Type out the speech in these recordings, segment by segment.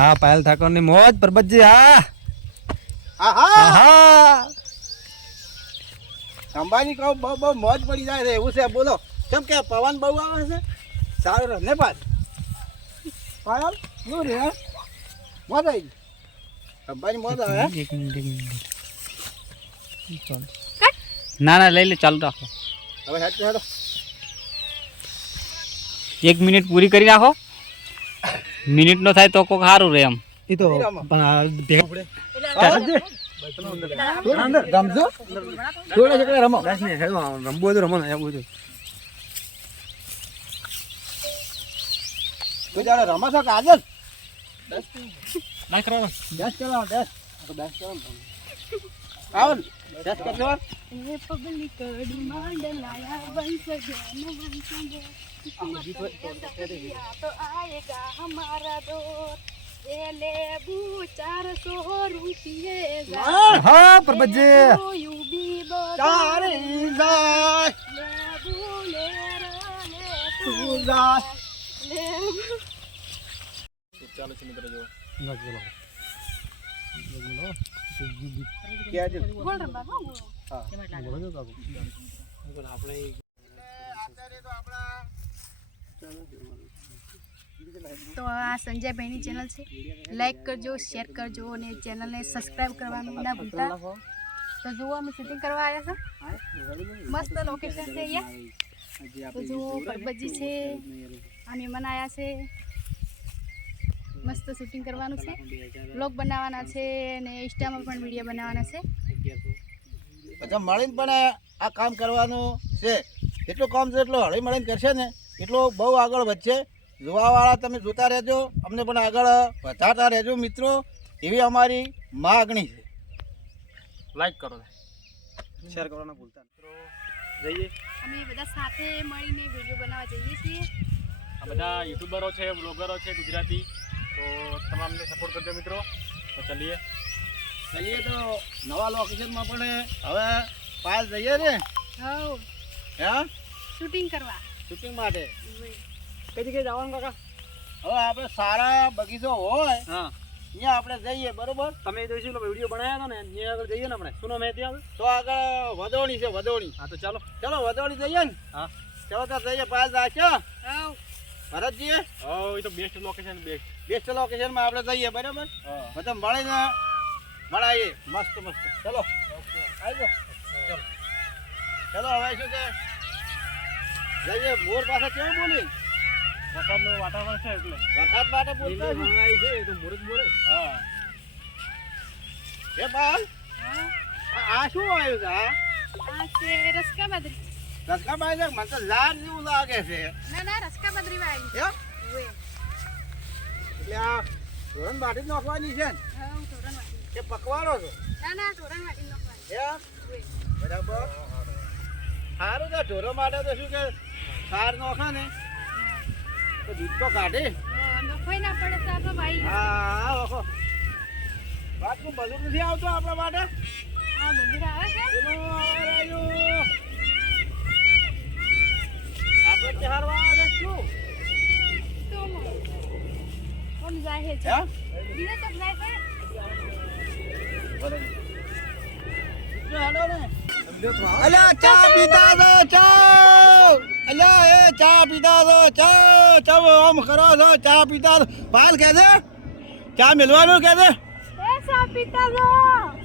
હા પાયલ ઠાકોર ની મોજ પરબતજી હા આહા હા અંબાની કહો બહુ મોજ પડી જાય છે એવું છે બોલો કેમ કે પવન બહુ આવે છે સારું રહે ને પાછ પાયલ શું રે મોજ આવી ગઈ અંબાની મોજ આવે એક મિનિટ ના ના લઈ લે ચાલુ રાખો હવે હેડો 1 મિનિટ પૂરી કરી નાખો મિનિટ નો થાય તો કોક સારું રહે એમ એ તો અંદર રમજો થોડા છોકરા રમો રમવું તો રમો ને એવું બધું તું જાણે રમો છો કે આજે ના કરો 10 કરો 10 આવો ને 10 કરજો ये पब्लिक डिमांड लाया वंश तो आएगा हमारा दौर ये लेबू 400 रुपये હા પરબતજી यू भी તારી જાય लेबू ले તું જાય ચાલો છે મિત્રો જો કે આજે बोल रहा हूँ હા આપણે તો આ સંજયભાઈની ચેનલ છે લાઈક કરજો શેર કરજો અને ચેનલને સબસ્ક્રાઇબ કરવાનું ના ભૂલતા તો જુઓ અમે શૂટિંગ કરવા આવ્યા છે મસ્ત લોકેશન છે અહીંયા તો જુઓ પરબતજી છે અમે મનાયા છે મસ્ત શૂટિંગ કરવાનું છે વ્લોગ બનાવવાના છે અને ઇન્સ્ટામાં પણ વિડીયો બનાવવાના છે બધા મળીને પણ આ કામ કરવાનું છે એટલું કામ છે એટલું હળી મળીને કરશે ને એટલું બહુ આગળ વધશે જોવાવાળા તમે જોતા રહેજો અમને પણ આગળ વધારતા રહેજો મિત્રો એવી અમારી માગણી છે લાઈક કરો શેર કરવાના ભૂલતા જઈએ અમે બધા સાથે મળીને વિડીયો બનાવવા જઈએ છીએ આ બધા યુટ્યુબરો છે બ્લોગરો છે ગુજરાતી તો તમામને સપોર્ટ કરજો મિત્રો તો ચલીએ તો નવા લોકેશનમાં પણ હવે પાસ જઈએ ને હવ હે શૂટિંગ કરવા શૂટિંગ માટે કઈ જગ્યાએ જવાનું કાકા હવે આપણે સારા બગીચો હોય હા ત્યાં આપણે જઈએ બરોબર તમે જોઈશું વિડીયો બનાવ્યા હતા ને ત્યાં આગળ જઈએ ને આપણે શું નામ ત્યાં તો આગળ વધોણી છે વધોણી હા તો ચાલો ચલો વધોણી જઈએ ને હા ચલો તો જઈએ પાસ જાશો હવ ભરતજી એ તો બેસ્ટ લોકેશન બેસ્ટ લોકેશનમાં આપણે જઈએ બરાબર બધા મળીને મળાઈએ મસ્ત મસ્ત ચલો આવી જાઓ ચલો હવે શું છે જઈએ મોર પાસે કેવું બોલી વરસાદનું વાતાવરણ છે એટલે વરસાદ માટે બોલતા છે એ તો મોરજ મોરે હા એ બાલ હા આ શું આવ્યું છે આ છે રસકા બદ્રી રસકા બાઈ છે મને તો લાલ જેવું લાગે છે ના રસકા બદ્રી વાળી એમ ઓએ એટલે આ ધોરણ બાટી નાખવાની છે ને હવ ધોરણ વાળી કે પકવાનો છો ના ધોરણ વાળી નખવાની એમ ઓએ બરાબર સારું તો ઢોરો માટે તો શું કે સાર નોખે ને તો દૂધ તો કાઢે નખોઈ ના પડે તો તો ભાઈ હા ઓહો વાતનું બધું નથી આવતું આપણા માટે આ મંદિર આવે છે એનું આવ્યું આપણે તહેવારવા આવે શું તો કોણ જાય છે હે ધીરે તો જાય છે હેલો ને અલ્યા ચા પીતા છો ચા અલ્યા એ ચા પીતા છો ચા ચમ આમ કરો છો ચા પીતા પાલ કે છે ચા મેલવાનું કે છે એ સા પીતા જો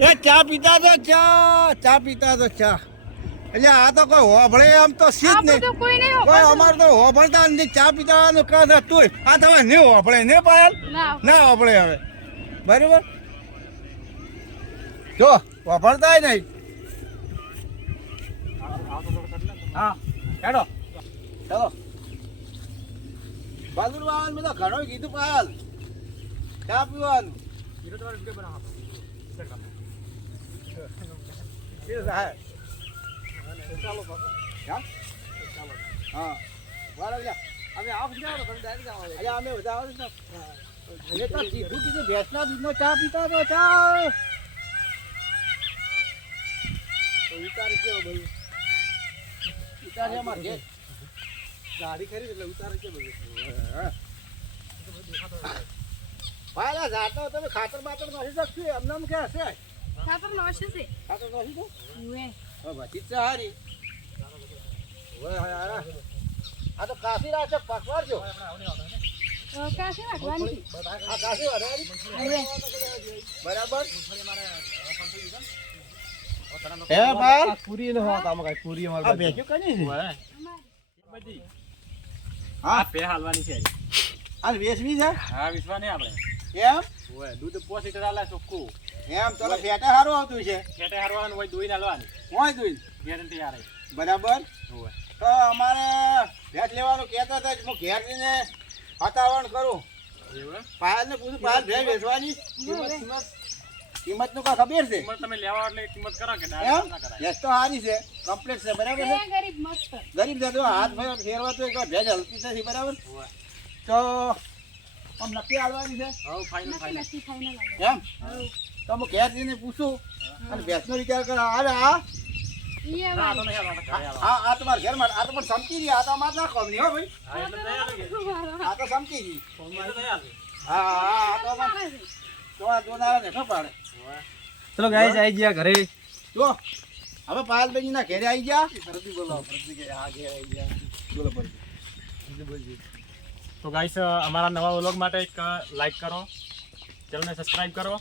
એ ચા પીતા તો ચા પીતા તો ચા એટલે આ તો કોઈ હોભળે આમ તો સીધ આપણે નહીં તો કોઈ નહીં કોઈ અમારે તો હોભળતા નથી ચા પીતાનું કહે છે તું આ તમે નહીં હોભળે ને પાયલ ના ના હોભળે હવે બરાબર જો હોભળતા નહીં હા હેડો ચાલો બાજુ આવવાનું મેં તો ઘણું કીધું પાયલ ચા પીવાનું ચાલો હા અમે અમે બધા આવે ને તો કીધું ભેંસના દૂધનો ચા પીતા તો ચા ઉતારી કેવો ભાઈ ઉતારી અમારે ઘેર ગાડી ખરી એટલે ઉતારે કે બધું પાયલા જાતો તમે ખાતર બાતર નથી શકશો એમને એમ કે હશે ખાતર નો હશે છે ખાતર નથી તો ઉએ બધી જ હારી ઓય હારા આ તો કાફી રાખે પકવાડજો કાશે રાખવાની આ કાફી વાળવાની ઉએ બરાબર હે ભાઈ પૂરી નો હોત આમાં કઈ પૂરી અમાર આ ભેજ્યું કની છે ઓય બધી હા આ પે હાલવાની છે આ વેચવી છે હા વિશ્વા નહીં આપણે એમ ઓય દૂધ 5 લીટર આલે ચોખ્ખું એમ તો ફેટા સારું આવતું છે ખેટે હારવાનું હોય દોઈને હાલવાની હોય દુઈ ગેરંટી યાર બરાબર ઓય તો અમારે ભેટ લેવાનું કહેતા હતા હું ઘેર જઈને વાતાવરણ કરું એવું પાયલ ને પૂછું પાયલ ભેટ વેચવાની કિંમત નું કા ખબર છે કિંમત તમે લેવા એટલે કિંમત કરો કે એમ ડાયરેક્ટ ના કરાય ભેટ તો સારી છે કમ્પ્લીટ છે બરાબર છે એ ગરીબ મસ્ત ગરીબ છે તો હાથ ફેરવા તો એક ભેજ હલતી નથી બરાબર ઓય તો આમ નક્કી આવવાની છે હવ ફાઇનલ ફાઇનલ નક્કી ફાઇનલ એમ તો હું ઘેર જઈને પૂછું અને ભેંસનો વિચાર કરો અરે આ ઈએ ના તો નહીં હાલવાનું ઘરે હાલવાનું. આ તમારા ઘરમાં આ તો પણ સમકી ગઈ આ તો અમારે ના કોમ નહીં હો ભાઈ હા એટલે નહીં હાલે આ તો સમકી ગઈ ફોનમાં તો નહીં હાલે હા આ તો અમારે તો આ દોનારા ને ન પાડે ઓય ચલો ગાઈસ આવી ગયા ઘરે જો હવે પાયલભાઈ ના ઘરે આવી ગયા બોલો પરથી તો ગાઈસ અમારા નવા વ્લોગ માટે એક લાઈક કરો ચેનલને સબસ્ક્રાઇબ કરો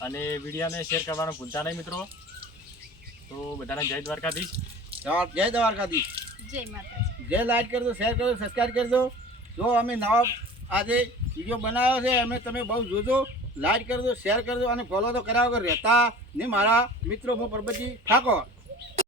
અને વિડીયોને શેર કરવાનું ભૂલતા નહીં મિત્રો તો બધાને જય દ્વારકાધીશ જય દ્વારકાધીશ જય માતાજી જે લાઈક કરજો શેર કરજો સબસ્ક્રાઈબ કરજો જો અમે નવા આજે વિડીયો બનાવ્યો છે અમે તમે બહુ જોજો લાઈક કરજો શેર કરજો અને ફોલો તો કર્યા વગર રહેતા ને મારા મિત્રો હું પરબતજી ઠાકોર